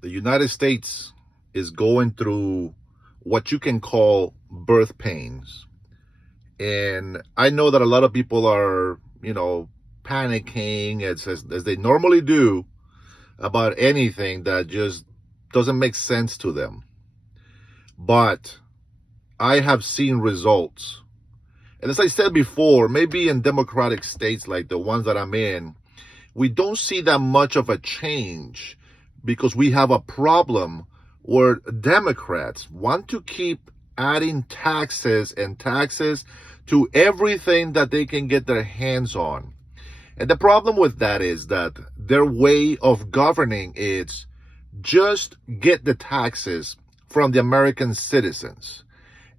The United States is going through what you can call birth pains. And I know that a lot of people are, panicking as they normally do about anything that just doesn't make sense to them. But I have seen results. And as I said before, maybe in democratic states like the ones that I'm in, we don't see that much of a change because we have a problem where Democrats want to keep adding taxes and taxes to everything that they can get their hands on. And the problem with that is that their way of governing is just get the taxes from the American citizens.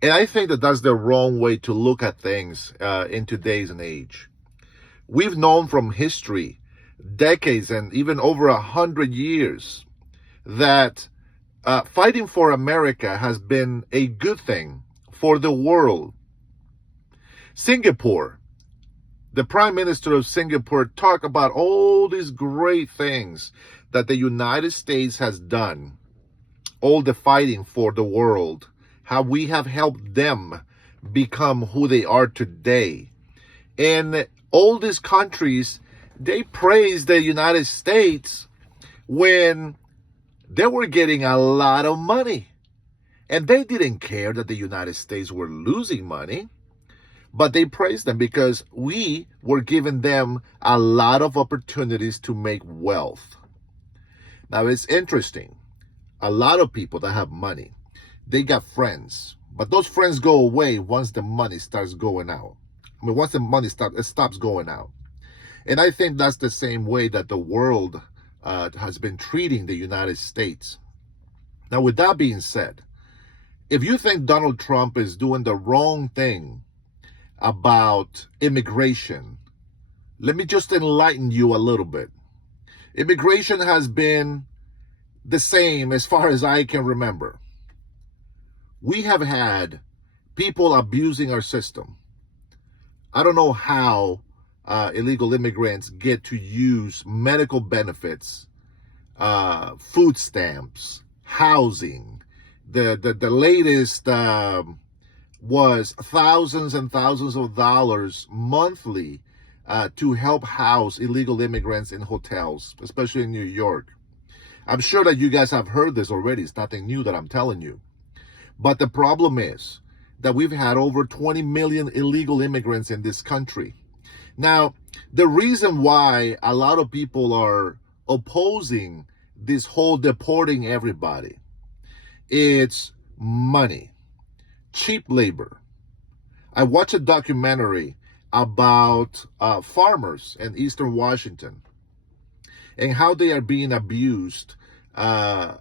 And I think that that's the wrong way to look at things in today's and age. We've known from history, decades and even over 100 years, that fighting for America has been a good thing for the world. Singapore, the Prime Minister of Singapore, talked about all these great things that the United States has done, all the fighting for the world, how we have helped them become who they are today. And all these countries, they praised the United States when they were getting a lot of money. And they didn't care that the United States were losing money, but they praised them because we were giving them a lot of opportunities to make wealth. Now, it's interesting. A lot of people that have money, they got friends, but those friends go away once the money starts going out. Once the money stops going out. And I think that's the same way that the world has been treating the United States. Now, with that being said, if you think Donald Trump is doing the wrong thing about immigration, let me just enlighten you a little bit. Immigration has been the same as far as I can remember. We have had people abusing our system. I don't know how illegal immigrants get to use medical benefits, food stamps, housing. The latest was thousands and thousands of dollars monthly to help house illegal immigrants in hotels, especially in New York. I'm sure that you guys have heard this already. It's nothing new that I'm telling you. But the problem is that we've had over 20 million illegal immigrants in this country. Now, the reason why a lot of people are opposing this whole deporting everybody, it's money, cheap labor. I watched a documentary about farmers in Eastern Washington and how they are being abused, from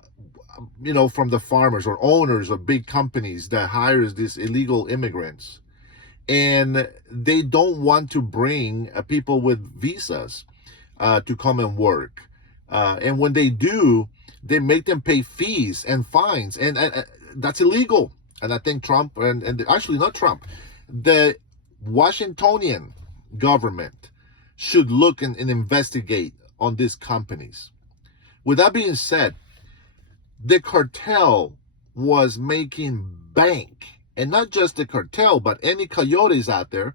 the farmers or owners of big companies that hires these illegal immigrants. And they don't want to bring people with visas to come and work. And when they do, they make them pay fees and fines. And that's illegal. And I think Trump, and actually not Trump, the Washingtonian government should look and investigate on these companies. With that being said, the cartel was making bank. And not just the cartel, but any coyotes out there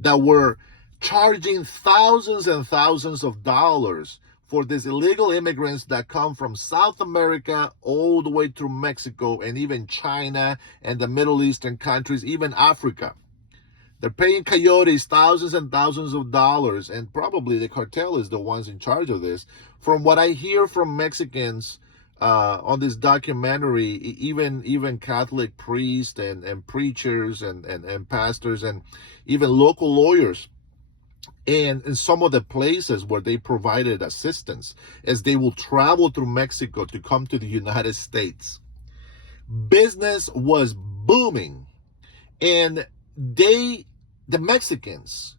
that were charging thousands and thousands of dollars for these illegal immigrants that come from South America all the way through Mexico and even China and the Middle Eastern countries, even Africa. They're paying coyotes thousands and thousands of dollars, and probably the cartel is the ones in charge of this. From what I hear from Mexicans on this documentary, even Catholic priests and preachers and pastors and even local lawyers, and in some of the places where they provided assistance as they will travel through Mexico to come to the United States. Business was booming, and the Mexicans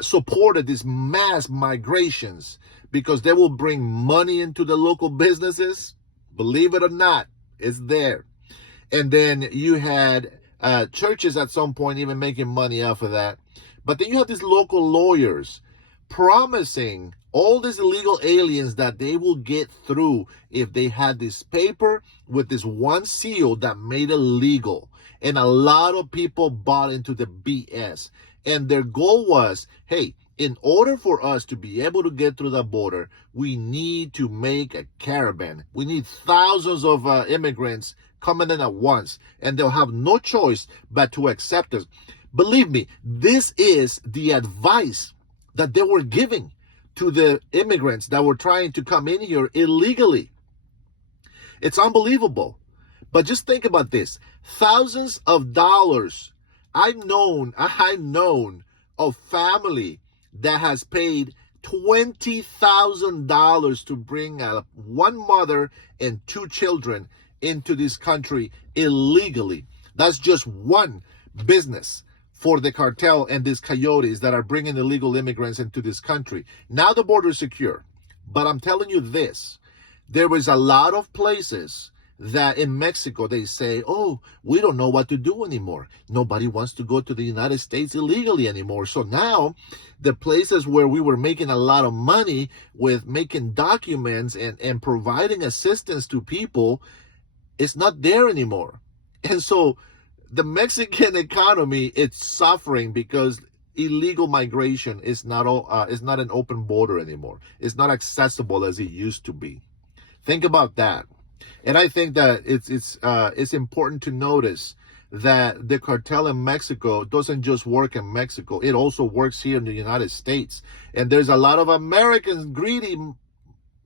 supported these mass migrations because they will bring money into the local businesses. Believe it or not, it's there. And then you had churches at some point even making money off of that. But then you have these local lawyers promising all these illegal aliens that they will get through if they had this paper with this one seal that made it legal. And a lot of people bought into the BS. And their goal was, hey, in order for us to be able to get through the border, we need to make a caravan. We need thousands of immigrants coming in at once, and they'll have no choice but to accept us. Believe me, this is the advice that they were giving to the immigrants that were trying to come in here illegally. It's unbelievable. But just think about this. Thousands of dollars. I've known of family that has paid $20,000 to bring one mother and two children into this country illegally. That's just one business for the cartel and these coyotes that are bringing illegal immigrants into this country. Now the border is secure. But I'm telling you this, there was a lot of places that in Mexico they say, oh, we don't know what to do anymore. Nobody wants to go to the United States illegally anymore. So now the places where we were making a lot of money with making documents and providing assistance to people, it's not there anymore. And so the Mexican economy, it's suffering because illegal migration is not an open border anymore. It's not accessible as it used to be. Think about that. And I think that it's important to notice that the cartel in Mexico doesn't just work in Mexico. It also works here in the United States. And there's a lot of Americans, greedy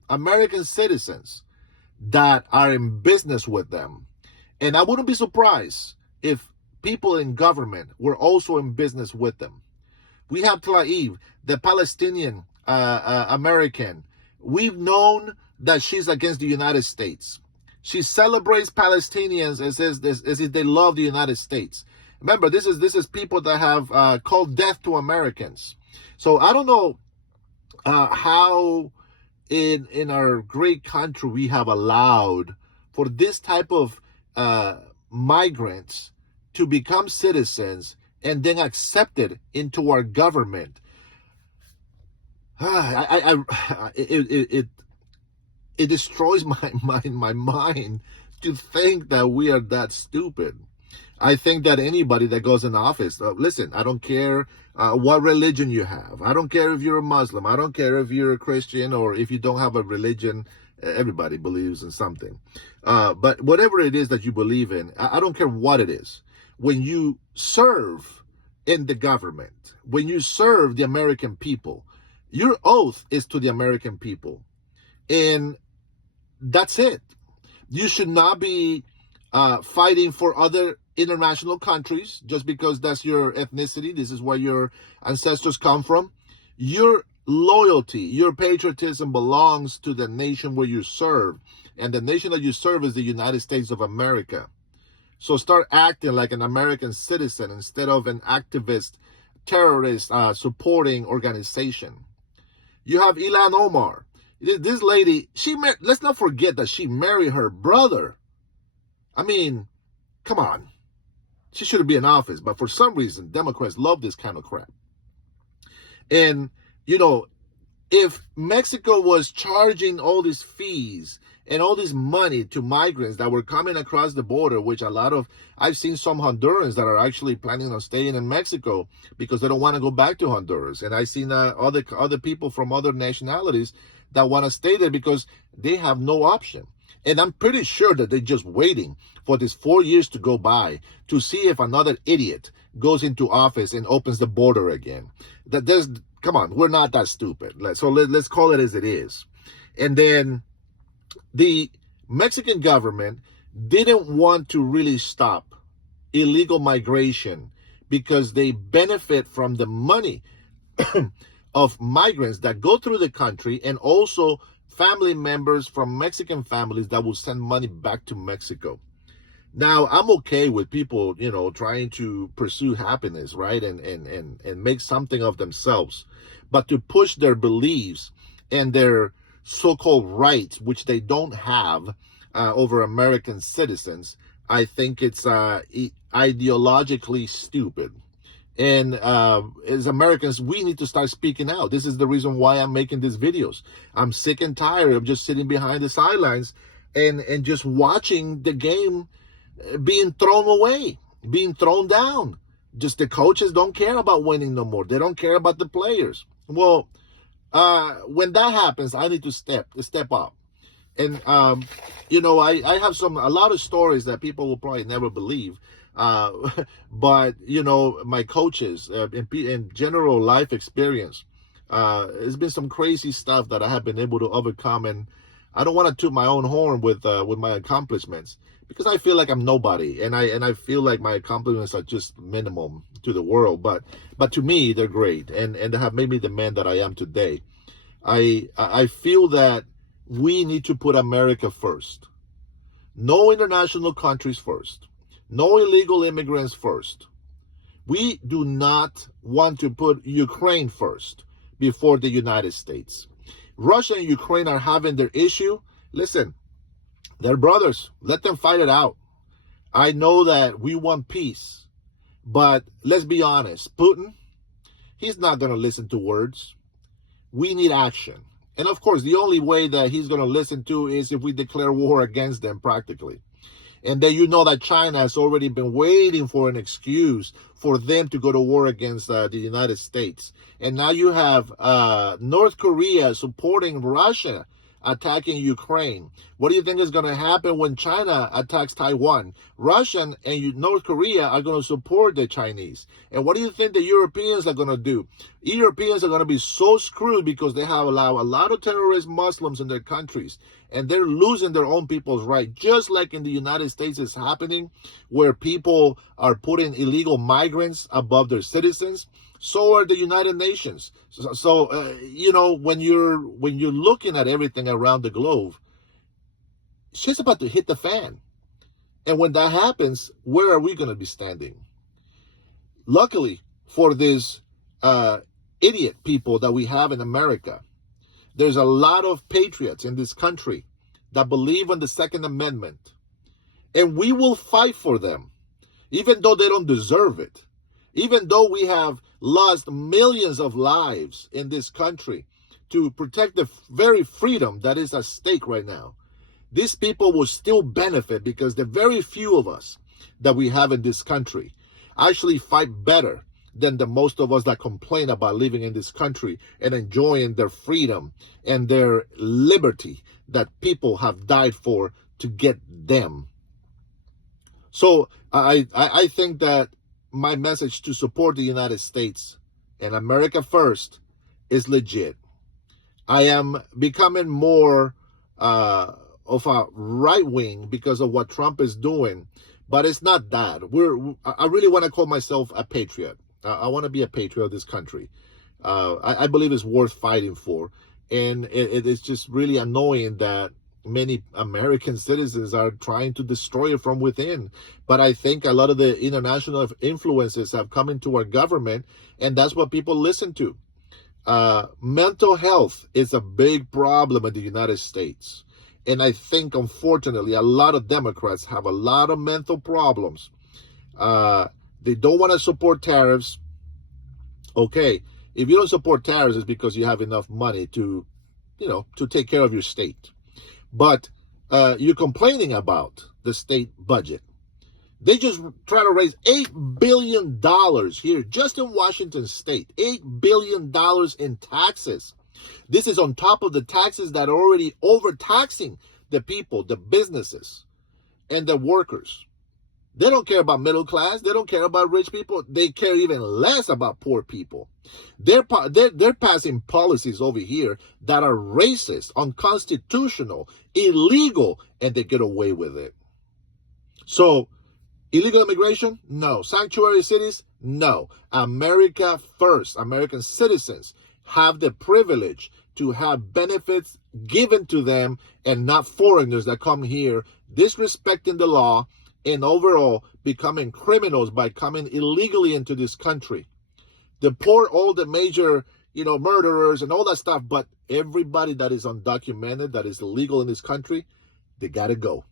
American citizens that are in business with them. And I wouldn't be surprised if people in government were also in business with them. We have Tlaib, the Palestinian American. We've known that she's against the United States. She celebrates Palestinians as if they love the United States. Remember, this is people that have called death to Americans. So I don't know how in our great country we have allowed for this type of migrants to become citizens and then accepted into our government. It destroys my mind to think that we are that stupid. I think that anybody that goes in office, listen, I don't care what religion you have. I don't care if you're a Muslim. I don't care if you're a Christian or if you don't have a religion. Everybody believes in something. But whatever it is that you believe in, I don't care what it is. When you serve in the government, when you serve the American people, your oath is to the American people. And that's it. You should not be fighting for other international countries just because that's your ethnicity. This is where your ancestors come from. Your loyalty, your patriotism belongs to the nation where you serve. And the nation that you serve is the United States of America. So start acting like an American citizen instead of an activist, terrorist supporting organization. You have Ilhan Omar. This lady, let's not forget that she married her brother. I mean, come on. She shouldn't be in office, but for some reason, Democrats love this kind of crap. And, you know, if Mexico was charging all these fees and all this money to migrants that were coming across the border, which I've seen some Hondurans that are actually planning on staying in Mexico because they don't want to go back to Honduras. And I've seen other people from other nationalities that want to stay there because they have no option. And I'm pretty sure that they're just waiting for these 4 years to go by to see if another idiot goes into office and opens the border again. Come on, we're not that stupid. So let's call it as it is. And then the Mexican government didn't want to really stop illegal migration because they benefit from the money of migrants that go through the country and also family members from Mexican families that will send money back to Mexico. Now, I'm okay with people, trying to pursue happiness, right? And make something of themselves. But to push their beliefs and their so-called rights, which they don't have over American citizens, I think it's ideologically stupid. And as Americans, we need to start speaking out. This is the reason why I'm making these videos. I'm sick and tired of just sitting behind the sidelines and just watching the game being thrown away, being thrown down. Just the coaches don't care about winning no more. They don't care about the players. Well, when that happens, I need to step up. And I have a lot of stories that people will probably never believe. But my coaches in general life experience, it's been some crazy stuff that I have been able to overcome. And I don't want to toot my own horn with my accomplishments, because I feel like I'm nobody, and I feel like my accomplishments are just minimum to the world. But to me, they're great, and they have made me the man that I am today. I feel that we need to put America first. No international countries first. No illegal immigrants first. We do not want to put Ukraine first before the United States. Russia and Ukraine are having their issue. Listen, they're brothers. Let them fight it out. I know that we want peace, but let's be honest. Putin, he's not going to listen to words. We need action. And of course, the only way that he's going to listen to is if we declare war against them practically. And then that China has already been waiting for an excuse for them to go to war against the United States. And now you have North Korea supporting Russia attacking Ukraine. What do you think is going to happen when China attacks Taiwan? Russia and North Korea are going to support the Chinese. And what do you think the Europeans are going to do? Europeans are going to be so screwed because they have allowed a lot of terrorist Muslims in their countries, and they're losing their own people's right, just like in the United States is happening, where people are putting illegal migrants above their citizens. So are the United Nations. So when you're looking at everything around the globe, shit's about to hit the fan. And when that happens, where are we going to be standing? Luckily for these idiot people that we have in America, there's a lot of patriots in this country that believe in the Second Amendment. And we will fight for them, even though they don't deserve it. Even though we have lost millions of lives in this country to protect the very freedom that is at stake right now, these people will still benefit because the very few of us that we have in this country actually fight better than the most of us that complain about living in this country and enjoying their freedom and their liberty that people have died for to get them. So I think that my message to support the United States and America first is legit. I am becoming more of a right wing because of what Trump is doing, but it's not that. I really want to call myself a patriot. I want to be a patriot of this country. I believe it's worth fighting for, and it is just really annoying that many American citizens are trying to destroy it from within. But I think a lot of the international influences have come into our government, and that's what people listen to. Mental health is a big problem in the United States. And I think, unfortunately, a lot of Democrats have a lot of mental problems. They don't want to support tariffs. Okay, if you don't support tariffs, it's because you have enough money to take care of your state. But you're complaining about the state budget. They just try to raise $8 billion here just in Washington state. $8 billion in taxes. This is on top of the taxes that are already overtaxing the people, the businesses, and the workers. They don't care about middle class. They don't care about rich people. They care even less about poor people. They're passing policies over here that are racist, unconstitutional, illegal, and they get away with it. So, illegal immigration? No. Sanctuary cities? No. America first. American citizens have the privilege to have benefits given to them and not foreigners that come here disrespecting the law and overall becoming criminals by coming illegally into this country. Deport all the major, murderers and all that stuff, but everybody that is undocumented, that is illegal in this country, they gotta go.